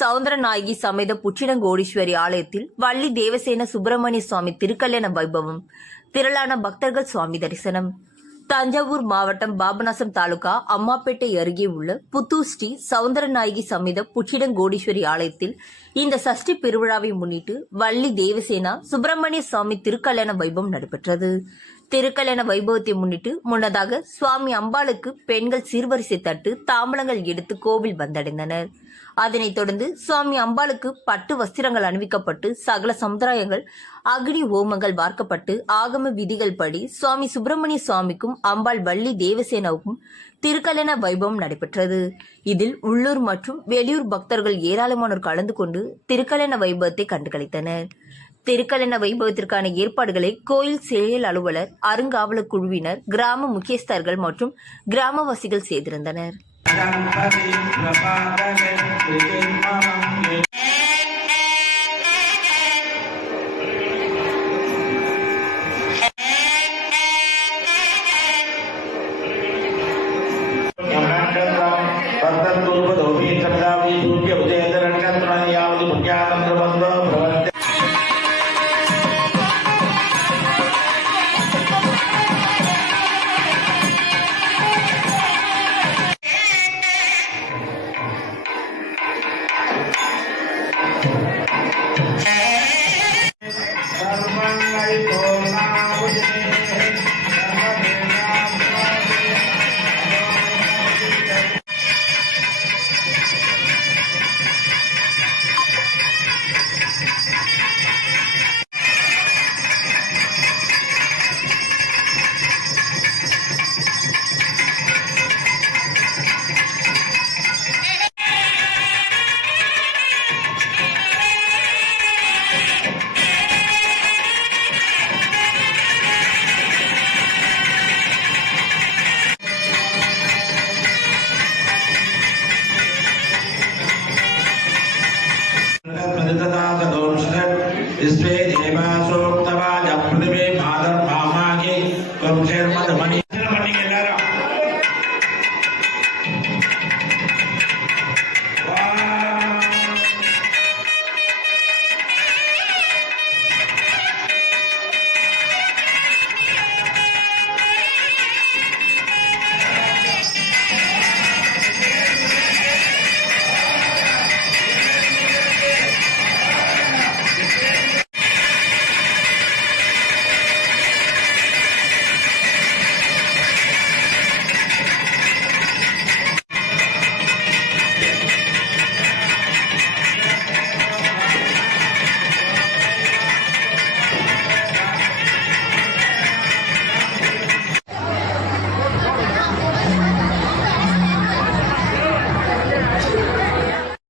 சவுந்தரநாயகி சமேத புச்சினங்கோடீஸ்வரி ஆலயத்தில் வள்ளி தேவசேன சுப்பிரமணிய சுவாமி திருக்கல்யாண வைபவம். திரளான பக்தர்கள் சுவாமி தரிசனம். தஞ்சாவூர் மாவட்டம் பாபநாசம் தாலுகா அம்மாப்பேட்டை அருகே உள்ள புத்தூர் ஸ்ரீ சவுந்தரநாயகி சமேத புச்சினங்கோடீஸ்வரி ஆலயத்தில் இந்த சஷ்டி பெருவிழாவை முன்னிட்டு வள்ளி தேவசேனா சுப்பிரமணிய சுவாமி திருக்கல்யாண வைபவம் நடைபெற்றது. திருக்கல்யாண வைபவத்தை முன்னிட்டு முன்னதாக சுவாமி அம்பாளுக்கு பெண்கள் சீர்வரிசை தட்டு தாம்பலங்கள் எடுத்து கோவில் வந்தடைந்தனர். அதனைத் தொடர்ந்து சுவாமி அம்பாளுக்கு பட்டு வஸ்திரங்கள் அணிவிக்கப்பட்டு சகல சமுதாயங்கள் அக்னி ஹோமங்கள் வார்க்கப்பட்டு ஆகம விதிகள் படி சுவாமி சுப்பிரமணிய சுவாமிக்கும் அம்பாள் வள்ளி தேவசேனாவுக்கும் திருக்கல்யாண வைபவம் நடைபெற்றது. இதில் உள்ளூர் மற்றும் வெளியூர் பக்தர்கள் ஏராளமானோர் கலந்து கொண்டு திருக்கல்யாண வைபவத்தை கண்டுகளித்தனர். திருக்கல்யாண வைபவத்திற்கான ஏற்பாடுகளை கோயில் செயல் அலுவலர், அருங்காவலர் குழுவினர், கிராம முக்கியஸ்தர்கள் மற்றும் கிராமவாசிகள் செய்திருந்தனர். This way